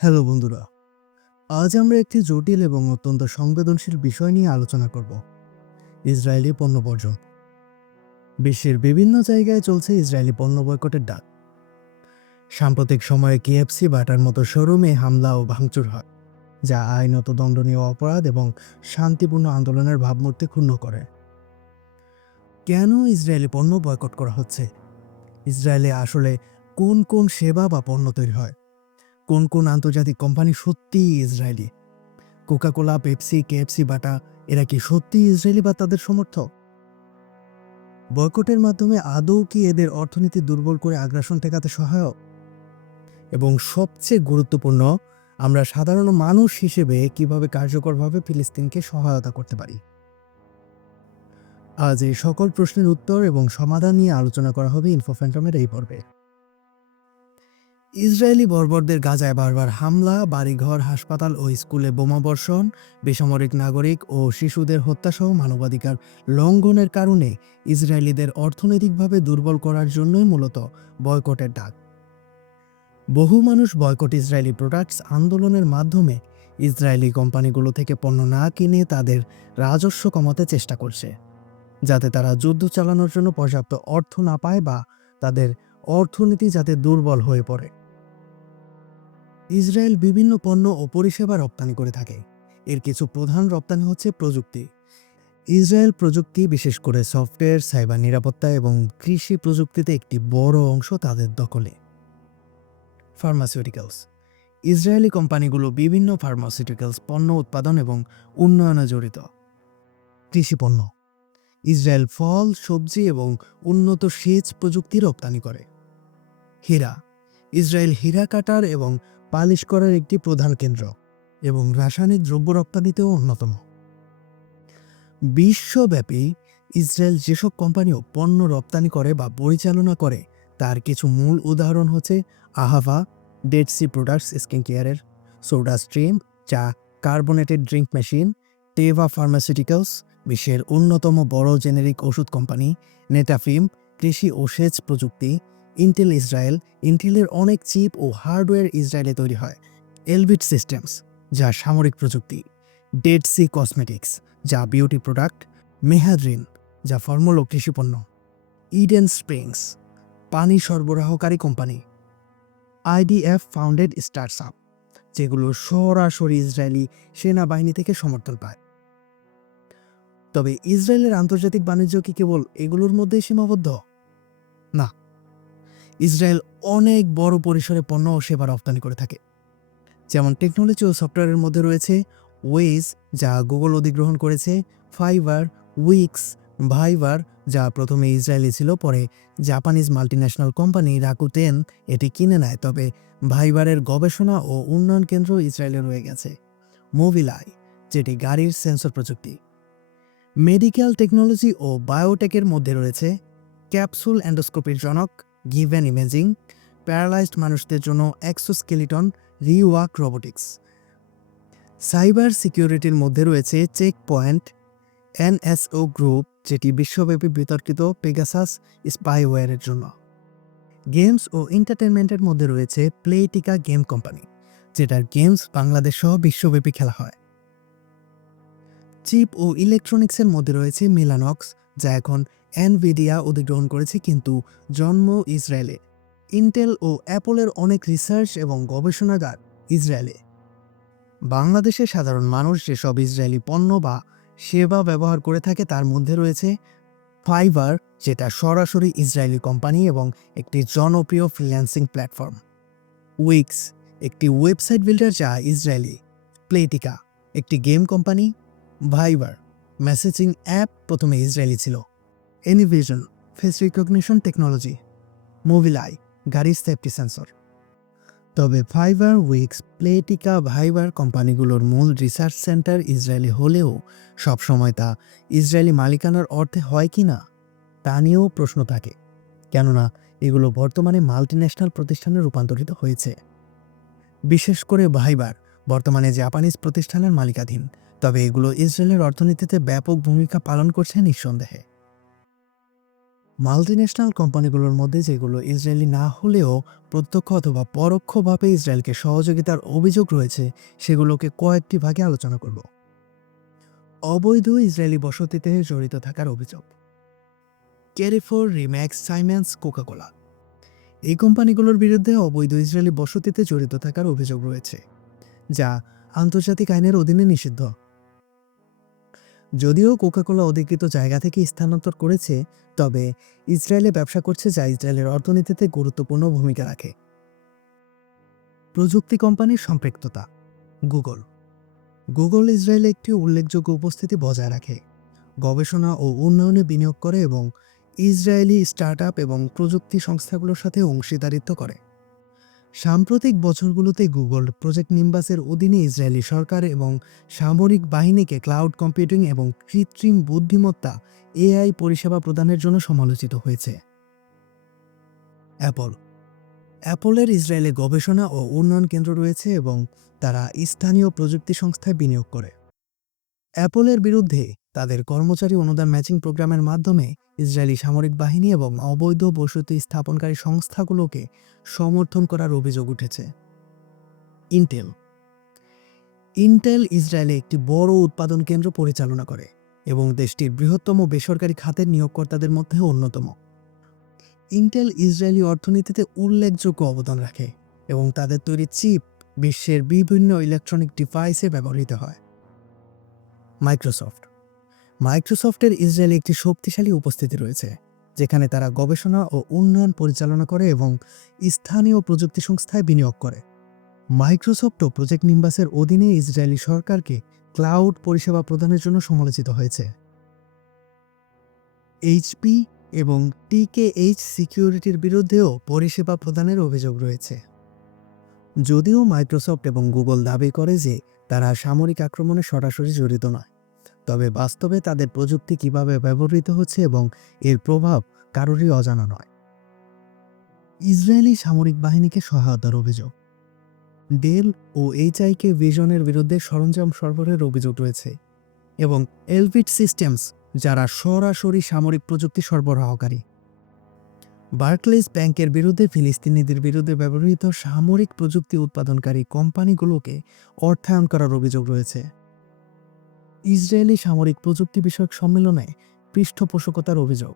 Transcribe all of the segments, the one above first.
Hello বন্ধুরা, আজ আমরা একটি জটিল এবং অত্যন্ত সংবেদনশীল বিষয় নিয়ে আলোচনা করব। ইসরায়েলি পণ্য বর্জন। বিশ্বের বিভিন্ন জায়গায় চলছে ইসরায়েলি পণ্য বয়কটের ডাক। সাম্প্রতিক সময়ে কেএফসি বাটার মতো শোরুমে হামলা ও ভাঙচুর হয়, যা আইনত দণ্ডনীয় অপরাধ এবং শান্তিপূর্ণ আন্দোলনের ভাবমূর্তি ক্ষুণ্ণ করে। কেন ইসরায়েলি পণ্য বয়কট করা হচ্ছে? ইসরায়েলে আসলে কোন কোন সেবা বা পণ্য তৈরি হয়? কোন কোন আন্তর্জাতিক কোম্পানি সত্যিই ইসরায়েলি? কোকাকোলা, পেপসি, কেএফসি, বাটা এরা কি সত্যিই ইসরায়েলি বা তাদের সমর্থক? বয়কটের মাধ্যমে আদৌ কি এদের অর্থনীতি দুর্বল করে আগ্রাসন ঠেকাতে সহায়ক? এবং সবচেয়ে গুরুত্বপূর্ণ, আমরা সাধারণ মানুষ হিসেবে কিভাবে কার্যকরভাবে ফিলিস্তিনকে সহায়তা করতে পারি? আজ এই সকল প্রশ্নের উত্তর এবং সমাধান নিয়ে আলোচনা করা হবে ইনফো ফ্যান্টমের এই পর্বে। ইসরায়েলি বর্বরদের গাজায় বারবার হামলা, বাড়িঘর, হাসপাতাল ও স্কুলে বোমাবর্ষণ, বেসামরিক নাগরিক ও শিশুদের হত্যাসহ মানবাধিকার লঙ্ঘনের কারণে ইসরায়েলিদের অর্থনৈতিকভাবে দুর্বল করার জন্যই মূলত বয়কটের ডাক। বহু মানুষ বয়কট ইসরায়েলি প্রোডাক্টস আন্দোলনের মাধ্যমে ইসরায়েলি কোম্পানিগুলো থেকে পণ্য না কিনে তাদের রাজস্ব কমাতে চেষ্টা করছে, যাতে তারা যুদ্ধ চালানোর জন্য পর্যাপ্ত অর্থ না পায় বা তাদের অর্থনীতি যাতে দুর্বল হয়ে পড়ে। ইসরায়েল বিভিন্ন পণ্য ও পরিষেবা রপ্তানি করে থাকে। এর কিছু প্রধান রপ্তানি হচ্ছে প্রযুক্তি। ইসরায়েল প্রযুক্তি, বিশেষ করে সফটওয়্যার, সাইবার নিরাপত্তা এবং কৃষি প্রযুক্তিতে একটি বড় অংশ তাদের দখলে। ফার্মাসিউটিক্যালস। ইসরায়েলি কোম্পানিগুলো বিভিন্ন ফার্মাসিউটিক্যালস পণ্য উৎপাদন এবং উন্নয়নে জড়িত। কৃষি পণ্য। ইসরায়েল ফল, সবজি এবং উন্নত সেচ প্রযুক্তি রপ্তানি করে। হীরা। ইসরায়েল হীরা কাটার এবং পালিশ করার একটি প্রধান কেন্দ্র এবং রাসায়নিক দ্রব্য রপ্তানিতেও অন্যতম। বিশ্বব্যাপী ইসরায়েল যেসব কোম্পানি পণ্য রপ্তানি করে বা পরিচালনা করে তার কিছু মূল উদাহরণ হচ্ছে আহাভা, ডেড সি প্রোডাক্টস স্কিন কেয়ারের, সোডা স্ট্রিম যা কার্বোনেটেড ড্রিঙ্ক মেশিন, টেভা ফার্মাসিউটিক্যালস বিশ্বের অন্যতম বড় জেনেরিক ওষুধ কোম্পানি, নেটাফিম কৃষি ও সেচ প্রযুক্তি, ইন্টেল ইসরায়েল, ইন্টেলের অনেক চিপ ও হার্ডওয়্যার ইসরায়েলে তৈরি হয়, এলবিট সিস্টেমস যা সামরিক প্রযুক্তি, ডেড সি কসমেটিক্স যা বিউটি প্রোডাক্ট, মেহাদ্রিন যা ফর্মুল ও কৃষিপণ্য, ইডেন স্প্রিংস পানি সরবরাহকারী কোম্পানি, আইডিএফ ফাউন্ডেড স্টার্টআপ যেগুলো সরাসরি ইসরায়েলি সেনাবাহিনী থেকে সমর্থন পায়। তবে ইসরায়েলের আন্তর্জাতিক বাণিজ্য কি কেবল এগুলোর মধ্যেই সীমাবদ্ধ? না, ইসরায়েল অনেক বড় পরিসরে পণ্য ও সেবা রপ্তানি করে থাকে। যেমন টেকনোলজি ও সফটওয়্যারের মধ্যে রয়েছে ওয়েজ যা গুগল অধিগ্রহণ করেছে, ফাইবার, উইক্স, ভাইবার যা প্রথমে ইসরায়েলি ছিল, পরে জাপানিজ মাল্টিন্যাশনাল কোম্পানি রাকুতেন এটি কিনে নেয়। তবে ভাইবারের গবেষণা ও উন্নয়ন কেন্দ্র ইসরায়েলে রয়ে গেছে। মোবিলাই যেটি গাড়ির সেন্সর প্রযুক্তি। মেডিকেল টেকনোলজি ও বায়োটেকের মধ্যে রয়েছে ক্যাপসুল এন্ডোস্কোপির জনক গিভেন ইমেজিং, প্যারালাইজড মানুষদের জন্য এক্সোস্কেলিটন রিওয়াক রোবোটিক্স। সাইবার সিকিউরিটির মধ্যে রয়েছে চেক পয়েন্ট, এনএসও গ্রুপ যেটি বিশ্বব্যাপী বিতর্কিত পেগাসাস স্পাইওয়্যারের জন্য। গেমস ও এন্টারটেনমেন্টের মধ্যে রয়েছে প্লেটিকা গেম কোম্পানি, যেটার গেমস বাংলাদেশ সহ বিশ্বব্যাপী খেলা হয়। চিপ ও ইলেকট্রনিক্সের মধ্যে রয়েছে মেলানক্স যা এখন এনভিডিয়া অধিগ্রহণ করেছে কিন্তু জন্ম ইসরায়েলে। ইন্টেল ও অ্যাপলের অনেক রিসার্চ এবং গবেষণাগার ইসরায়েলে। বাংলাদেশের সাধারণ মানুষ যেসব ইসরায়েলি পণ্য বা সেবা ব্যবহার করে থাকে তার মধ্যে রয়েছে ফাইবার যেটা সরাসরি ইসরায়েলি কোম্পানি এবং একটি জনপ্রিয় ফ্রিল্যান্সিং প্ল্যাটফর্ম, উইক্স একটি ওয়েবসাইট বিল্ডার যা ইসরায়েলি, প্লেটিকা একটি গেম কোম্পানি, ভাইবার মেসেজিং অ্যাপ প্রথমে ইসরায়েলি ছিল, এনিভিশন ফেস রিকগনিশন টেকনোলজি, মোবিলাই গাড়ির সেফটি সেন্সর। তবে ফাইবার, উইক্স, প্লেটিকা, ভাইবার কোম্পানিগুলোর মূল রিসার্চ সেন্টার ইসরায়েলি হলেও সবসময় তা ইসরায়েলি মালিকানার অর্থে হয় কি না তা নিয়েও প্রশ্ন থাকে, কেননা এগুলো বর্তমানে মাল্টিন্যাশনাল প্রতিষ্ঠানে রূপান্তরিত হয়েছে। বিশেষ করে ভাইবার বর্তমানে জাপানিজ প্রতিষ্ঠানের মালিকাধীন, তবে এগুলো ইসরায়েলের অর্থনীতিতে ব্যাপক ভূমিকা পালন করছে নিঃসন্দেহে। মাল্টিন্যাশনাল কোম্পানিগুলোর মধ্যে যেগুলো ইসরায়েলি না হলেও প্রত্যক্ষ অথবা পরোক্ষভাবে ইসরায়েলকে সহযোগিতার অভিযোগ রয়েছে, সেগুলোকে কয়েকটি ভাগে আলোচনা করব। অবৈধ ইসরায়েলি বসতিতে জড়িত থাকার অভিযোগ। ক্যারিফোর, রিম্যাক্স, সাইমেন্স, কোকাকোলা এই কোম্পানিগুলোর বিরুদ্ধে অবৈধ ইসরায়েলি বসতিতে জড়িত থাকার অভিযোগ রয়েছে, যা আন্তর্জাতিক আইনের অধীনে নিষিদ্ধ। যদিও কোকাকোলা অধিকৃত জায়গা থেকে স্থানান্তর করেছে, তবে ইসরায়েলে ব্যবসা করছে যা ইসরায়েলের অর্থনীতিতে গুরুত্বপূর্ণ ভূমিকা রাখে। প্রযুক্তি কোম্পানির সম্পৃক্ততা। গুগল গুগল ইসরায়েলে একটি উল্লেখযোগ্য উপস্থিতি বজায় রাখে, গবেষণা ও উন্নয়নে বিনিয়োগ করে এবং ইসরায়েলি স্টার্টআপ এবং প্রযুক্তি সংস্থাগুলোর সাথে অংশীদারিত্ব করে। সাম্প্রতিক বছরগুলোতে গুগল প্রজেক্ট নিম্বাসের অধীনে ইসরায়েলি সরকার এবং সামরিক বাহিনীকে ক্লাউড কম্পিউটিং এবং কৃত্রিম বুদ্ধিমত্তা এআই পরিষেবা প্রদানের জন্য সমালোচিত হয়েছে। অ্যাপলের ইসরায়েলে গবেষণা ও উন্নয়ন কেন্দ্র রয়েছে এবং তারা স্থানীয় প্রযুক্তি সংস্থায় বিনিয়োগ করে। অ্যাপলের বিরুদ্ধে তাদের কর্মচারী অনুদান ম্যাচিং প্রোগ্রামের মাধ্যমে ইসরায়েলি সামরিক বাহিনী এবং অবৈধ বসতি স্থাপনকারী সংস্থাগুলোকে সমর্থন করার অভিযোগ উঠেছে। ইন্টেল ইসরায়েলে একটি বড় উৎপাদন কেন্দ্র পরিচালনা করে এবং দেশটির বৃহত্তম বেসরকারি খাতের নিয়োগকর্তাদের মধ্যে অন্যতম। ইন্টেল ইসরায়েলি অর্থনীতিতে উল্লেখযোগ্য অবদান রাখে এবং তাদের তৈরি চিপ বিশ্বের বিভিন্ন ইলেকট্রনিক ডিভাইসে ব্যবহৃত হয়। মাইক্রোসফটের ইসরায়েলে একটি শক্তিশালী উপস্থিতি রয়েছে, যেখানে তারা গবেষণা ও উন্নয়ন পরিচালনা করে এবং স্থানীয় প্রযুক্তি সংস্থায় বিনিয়োগ করে। মাইক্রোসফটও প্রজেক্ট নিম্বাসের অধীনে ইসরায়েলি সরকারকে ক্লাউড পরিষেবা প্রদানের জন্য সমালোচিত হয়েছে। এইচপি এবং টিকেএইচ সিকিউরিটির বিরুদ্ধেও পরিষেবা প্রদানের অভিযোগ রয়েছে। যদিও মাইক্রোসফট এবং গুগল দাবি করে যে তারা সামরিক আক্রমণে সরাসরি জড়িত নয়, তবে বাস্তবে তাদের প্রযুক্তি কিভাবে ব্যবহৃত হচ্ছে এবং এর প্রভাব কারোরই অজানা নয়। ইসরায়েলি সামরিক বাহিনীকে সহায়তার অভিযোগ। ডেল ও এইচআইকে ভিশনের বিরুদ্ধে সরঞ্জাম সরবরাহের অভিযোগ রয়েছে এবং এলভিট সিস্টেমস, যারা সরাসরি সামরিক প্রযুক্তি সরবরাহকারী। বার্কলেজ ব্যাংকের বিরুদ্ধে ফিলিস্তিনিদের বিরুদ্ধে ব্যবহৃত সামরিক প্রযুক্তি উৎপাদনকারী কোম্পানিগুলোকে অর্থায়ন করার অভিযোগ রয়েছে। ইসরায়েলি সামরিক প্রযুক্তি বিষয়ক সম্মেলনে পৃষ্ঠপোষকতার অভিযোগ।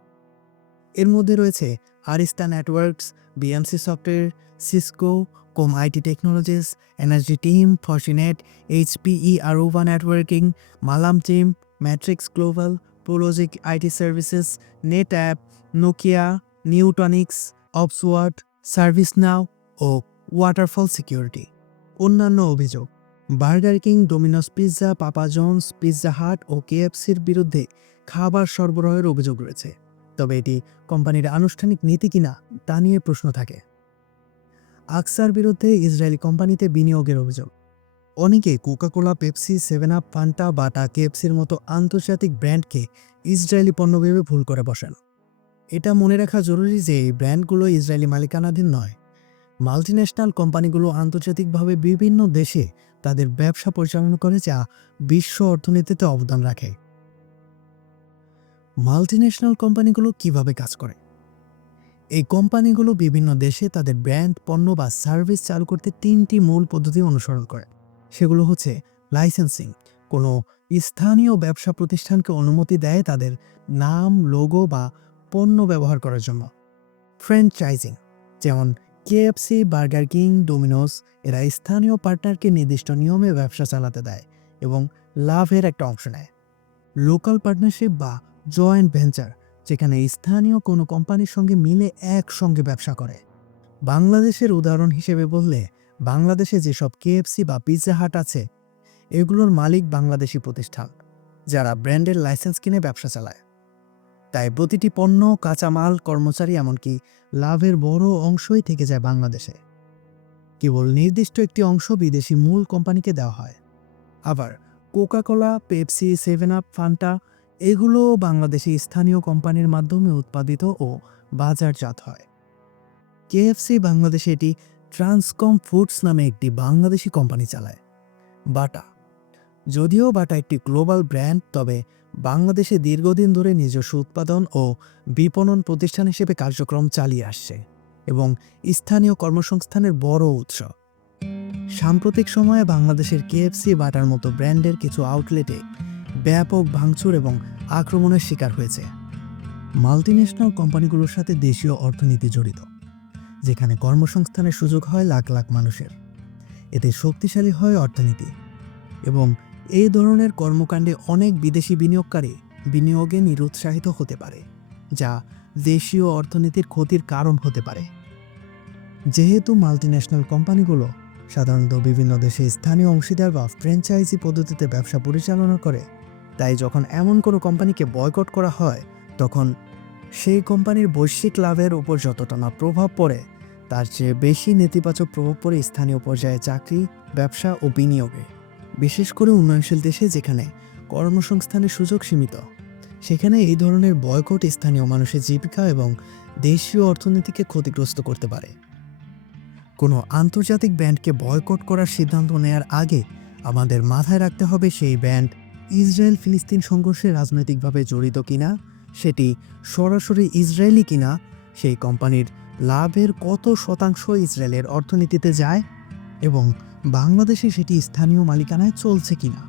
এর মধ্যে রয়েছে Arista Networks, BMC Software, Cisco, কোম IT technologies, energy team, Fortinet, HPE Aruba networking, মালাম team, Matrix Global, Prologic IT services, NetApp, Nokia, Nutanix, অবসওয়ার্ড, সার্ভিস নাও ও ওয়াটারফল সিকিউরিটি। অন্যান্য অভিযোগ। Burger King, Domino's pizza, Papa John's, Pizza Hut ও কেএফসির বিরুদ্ধে খাবার সরবরাহের অভিযোগ রয়েছে, তবে এটি কোম্পানির আনুষ্ঠানিক নীতি কিনা তা নিয়ে প্রশ্ন থাকে। আকসার বিরুদ্ধে ইসরায়েলি কোম্পানিতে বিনিয়োগের অভিযোগ। অনেকে কোকাকোলা, পেপসি, 7 আপ, ফান্টা, বাটা, কেএফসির মতো আন্তর্জাতিক ব্র্যান্ডকে ইসরায়েলি পণ্য ভেবে ভুল করে বসেন। এটা মনে রাখা জরুরি যে এই ব্র্যান্ডগুলো ইসরায়েলি মালিকানাধীন নয়। মাল্টিন্যাশনাল কোম্পানিগুলো আন্তর্জাতিকভাবে বিভিন্ন দেশে তাদের ব্যবসা পরিচালনা করে, যা বিশ্ব অর্থনীতিতে অবদান রাখে। মাল্টিন্যাশনাল কোম্পানিগুলো কিভাবে কাজ করে? এই কোম্পানিগুলো বিভিন্ন দেশে তাদের ব্র্যান্ড, পণ্য বা সার্ভিস চালু করতে 3টি মূল পদ্ধতি অনুসরণ করে। সেগুলো হচ্ছে লাইসেন্সিং, কোনো স্থানীয় ব্যবসা প্রতিষ্ঠানকে অনুমতি দেয় তাদের নাম, লোগো বা পণ্য ব্যবহার করার জন্য। ফ্র্যাঞ্চাইজিং, যেমন কেএফসি, বার্গার কিং, ডোমিনোস, এরা স্থানীয় পার্টনারকে নির্দিষ্ট নিয়মে ব্যবসা চালাতে দেয় এবং লাভের একটা অংশ নেয়। লোকাল পার্টনারশিপ বা জয়েন্ট ভেঞ্চার, যেখানে স্থানীয় কোনো কোম্পানির সঙ্গে মিলে একসঙ্গে ব্যবসা করে। বাংলাদেশের উদাহরণ হিসেবে বললে, বাংলাদেশে যেসব কেএফসি বা পিৎজা হাট আছে, এগুলোর মালিক বাংলাদেশি প্রতিষ্ঠান, যারা ব্র্যান্ডের লাইসেন্স কিনে ব্যবসা চালায়। তাই প্রতিটি পণ্য, কাঁচামাল, কর্মচারী, এমনকি লাভের বড় অংশই থেকে যায় বাংলাদেশে। কেবল নির্দিষ্ট একটি অংশ বিদেশি মূল কোম্পানিকে দেওয়া হয়। আবার কোকাকোলা, পেপসি, 7 আপ, ফান্টা এগুলো বাংলাদেশি স্থানীয় কোম্পানির মাধ্যমে উৎপাদিত ও বাজারজাত হয়। কেএফসি বাংলাদেশে এটি ট্রান্সকম ফুডস নামে একটি বাংলাদেশি কোম্পানি চালায়। যদিও বাটা একটি গ্লোবাল ব্র্যান্ড, তবে বাংলাদেশে দীর্ঘদিন ধরে নিজস্ব উৎপাদন ও বিপণন প্রতিষ্ঠান হিসেবে কার্যক্রম চালিয়ে আসছে এবং স্থানীয় কর্মসংস্থানের বড় উৎস। সাম্প্রতিক সময়ে বাংলাদেশের কেএফসি, বাটার মতো ব্র্যান্ডের কিছু আউটলেটে ব্যাপক ভাঙচুর এবং আক্রমণের শিকার হয়েছে। মাল্টিন্যাশনাল কোম্পানিগুলোর সাথে দেশীয় অর্থনীতি জড়িত, যেখানে কর্মসংস্থানের সুযোগ হয় লাখ লাখ মানুষের। এতে শক্তিশালী হয় অর্থনীতি এবং এই ধরনের কর্মকাণ্ডে অনেক বিদেশি বিনিয়োগকারী বিনিয়োগে নিরুৎসাহিত হতে পারে, যা দেশীয় অর্থনীতির ক্ষতির কারণ হতে পারে। যেহেতু মাল্টিন্যাশনাল কোম্পানিগুলো সাধারণত বিভিন্ন দেশে স্থানীয় অংশীদার বা ফ্র্যাঞ্চাইজি পদ্ধতিতে ব্যবসা পরিচালনা করে, তাই যখন এমন কোনো কোম্পানিকে বয়কট করা হয়, তখন সেই কোম্পানির বৈশ্বিক লাভের উপর যতটা না প্রভাব পড়ে, তার চেয়ে বেশি নেতিবাচক প্রভাব পড়ে স্থানীয় পর্যায়ে চাকরি, ব্যবসা ও বিনিয়োগে। বিশেষ করে উন্নয়নশীল দেশে যেখানে কর্মসংস্থানের সুযোগ সীমিত, সেখানে এই ধরনের বয়কট স্থানীয় মানুষের জীবিকা এবং দেশীয় অর্থনীতিকে ক্ষতিগ্রস্ত করতে পারে। কোনো আন্তর্জাতিক ব্যান্ডকে বয়কট করার সিদ্ধান্ত নেয়ার আগে আমাদের মাথায় রাখতে হবে সেই ব্যান্ড ইসরায়েল ফিলিস্তিন সংঘর্ষে রাজনৈতিকভাবে জড়িত কিনা, সেটি সরাসরি ইসরায়েলি কিনা, সেই কোম্পানির লাভের কত শতাংশ ইসরায়েলের অর্থনীতিতে যায় এবং বাংলাদেশে সেটি স্থানীয় মালিকানায় চলছে কিনা।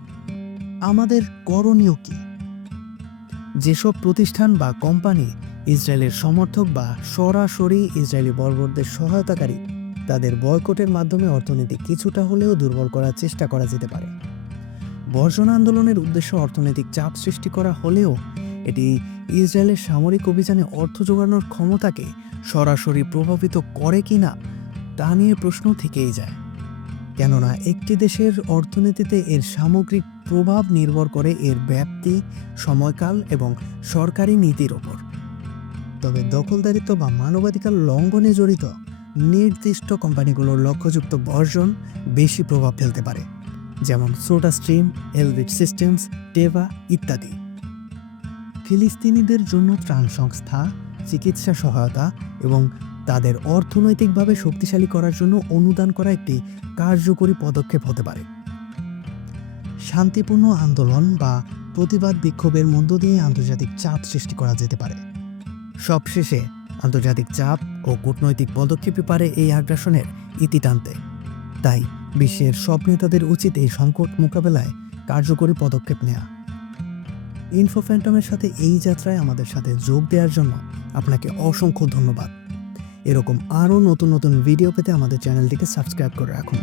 আমাদের করণীয় কি? যেসব প্রতিষ্ঠান বা কোম্পানি ইসরায়েলের সমর্থক বা সরাসরি ইসরায়েলি বর্বরদের সহায়তাকারী, তাদের বয়কটের মাধ্যমে অর্থনীতি কিছুটা হলেও দুর্বল করার চেষ্টা করা যেতে পারে। বর্জন আন্দোলনের উদ্দেশ্য অর্থনৈতিক চাপ সৃষ্টি করা হলেও এটি ইসরায়েলের সামরিক অভিযানে অর্থ জোগানোর ক্ষমতাকে সরাসরি প্রভাবিত করে কিনা তা নিয়ে প্রশ্ন থেকেই যায়। কেননা একটি দেশের অর্থনীতিতে এর সামগ্রিক প্রভাব নির্ভর করে এর ব্যাপ্তি, সময়কাল এবং সরকারি নীতির ওপর। তবে দখলদারিত্ব বা মানবাধিকার লঙ্ঘনে জড়িত নির্দিষ্ট কোম্পানিগুলোর লক্ষ্যযুক্ত বর্জন বেশি প্রভাব ফেলতে পারে, যেমন সোডাস্ট্রিম, এলভিট সিস্টেমস, টেভা ইত্যাদি। ফিলিস্তিনিদের জন্য ত্রাণ সংস্থা, চিকিৎসা সহায়তা এবং তাদের অর্থনৈতিকভাবে শক্তিশালী করার জন্য অনুদান করা একটি কার্যকরী পদক্ষেপ হতে পারে। শান্তিপূর্ণ আন্দোলন বা প্রতিবাদ বিক্ষোভের মধ্য দিয়ে আন্তর্জাতিক চাপ সৃষ্টি করা যেতে পারে। সবশেষে আন্তর্জাতিক চাপ ও কূটনৈতিক পদক্ষেপই পারে এই আগ্রাসনের ইতি টানতে। তাই বিশ্বের সব নেতাদের উচিত এই সংকট মোকাবেলায় কার্যকরী পদক্ষেপ নেওয়া। ইনফো ফ্যান্টমের সাথে এই যাত্রায় আমাদের সাথে যোগ দেওয়ার জন্য আপনাকে অসংখ্য ধন্যবাদ। এরকম আরও নতুন নতুন ভিডিও পেতে আমাদের চ্যানেলটিকে সাবস্ক্রাইব করে রাখুন।